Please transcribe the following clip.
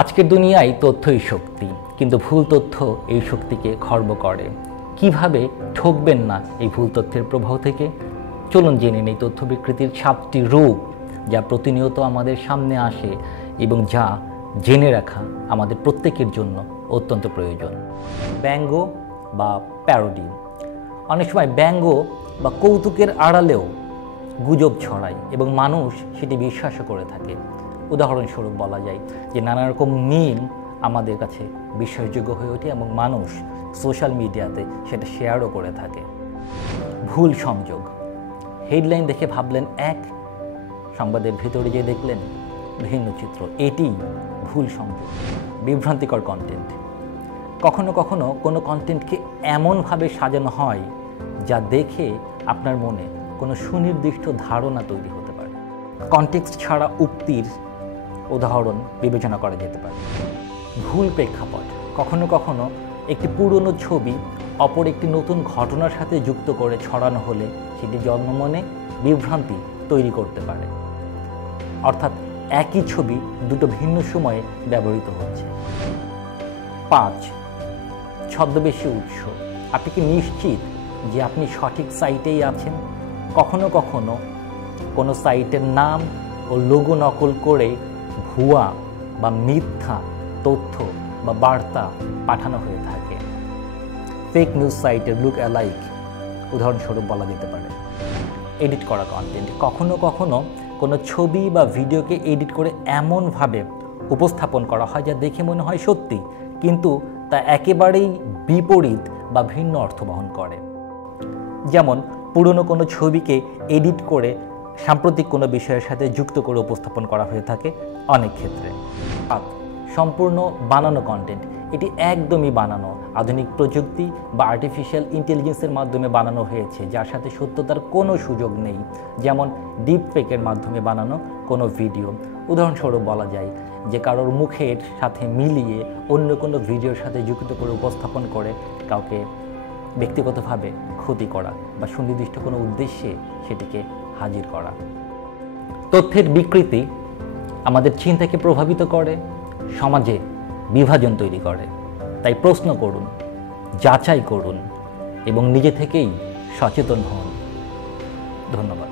আজকের দুনিয়ায় তথ্যই শক্তি, কিন্তু ভুল তথ্য এই শক্তিকে খর্ব করে। কিভাবে ঠকবেন না এই ভুল তথ্যের প্রভাব থেকে? চলুন জেনে নেই তথ্য বিকৃতির 7টি রূপ, যা প্রতিনিয়ত আমাদের সামনে আসে এবং যা জেনে রাখা আমাদের প্রত্যেকের জন্য অত্যন্ত প্রয়োজন। ব্যঙ্গ বা প্যারোডি। অনেক সময় ব্যঙ্গ বা কৌতুকের আড়ালেও গুজব ছড়ায় এবং মানুষ সেটি বিশ্বাসও করে থাকে। উদাহরণস্বরূপ বলা যায় যে নানা রকম মিম আমাদের কাছে বিশ্বাসযোগ্য হয়ে ওঠে এবং মানুষ সোশ্যাল মিডিয়াতে সেটা শেয়ারও করে থাকে। ভুল সংযোগ। হেডলাইন দেখে ভাবলেন এক, সংবাদের ভিতরে যে দেখলেন ভিন্ন চিত্র। এটি ভুল সংযোগ। বিভ্রান্তিকর কন্টেন্ট। কখনো কখনো কোনো কন্টেন্টকে এমনভাবে সাজানো হয় যা দেখে আপনার মনে কোনো সুনির্দিষ্ট ধারণা তৈরি হতে পারে। কনটেক্সট ছাড়া উক্তির উদাহরণ বিবেচনা করা যেতে পারে। ভুল প্রেক্ষাপট। কখনো কখনো একটি পুরনো ছবি অপর একটি নতুন ঘটনার সাথে যুক্ত করে ছড়ানো হলে সেটি জনমনে বিভ্রান্তি তৈরি করতে পারে। অর্থাৎ একই ছবি দুটো ভিন্ন সময়ে ব্যবহৃত হচ্ছে। 5, ছদ্মবেশী উৎস। আপনি কি নিশ্চিত যে আপনি সঠিক সাইটেই আছেন? কখনো কখনো কোনো সাইটের নাম ও লোগো নকল করে ভুয়া বা মিথ্যা তথ্য বা বার্তা পাঠানো হয়ে থাকে। ফেক নিউজ সাইটের লুক অ্যালাইক উদাহরণস্বরূপ বলা যেতে পারে। এডিট করা কন্টেন্ট। কখনো কখনো কোনো ছবি বা ভিডিওকে এডিট করে এমনভাবে উপস্থাপন করা হয় যা দেখে মনে হয় সত্যি, কিন্তু তা একেবারেই বিপরীত বা ভিন্ন অর্থ বহন করে। যেমন পুরনো কোনো ছবিকে এডিট করে সাম্প্রতিক কোনো বিষয়ের সাথে যুক্ত করে উপস্থাপন করা হয়ে থাকে অনেক ক্ষেত্রে। সম্পূর্ণ বানানো কন্টেন্ট। এটি একদমই বানানো, আধুনিক প্রযুক্তি বা আর্টিফিশিয়াল ইন্টেলিজেন্সের মাধ্যমে বানানো হয়েছে, যার সাথে সত্যতার কোনো সুযোগ নেই। যেমন ডিপ ফেকের মাধ্যমে বানানো কোনো ভিডিও। উদাহরণস্বরূপ বলা যায় যে কারোর মুখের সাথে মিলিয়ে অন্য কোনো ভিডিওর সাথে যুক্ত করে উপস্থাপন করে কাউকে ব্যক্তিগতভাবে ক্ষতি করা বা সুনির্দিষ্ট কোনো উদ্দেশ্যে সেটিকে হাজির করা। তথ্যের বিকৃতি আমাদের চিন্তাকে প্রভাবিত করে, সমাজে বিভাজন তৈরি করে। তাই প্রশ্ন করুন, যাচাই করুন এবং নিজে থেকেই সচেতন হন। ধন্যবাদ।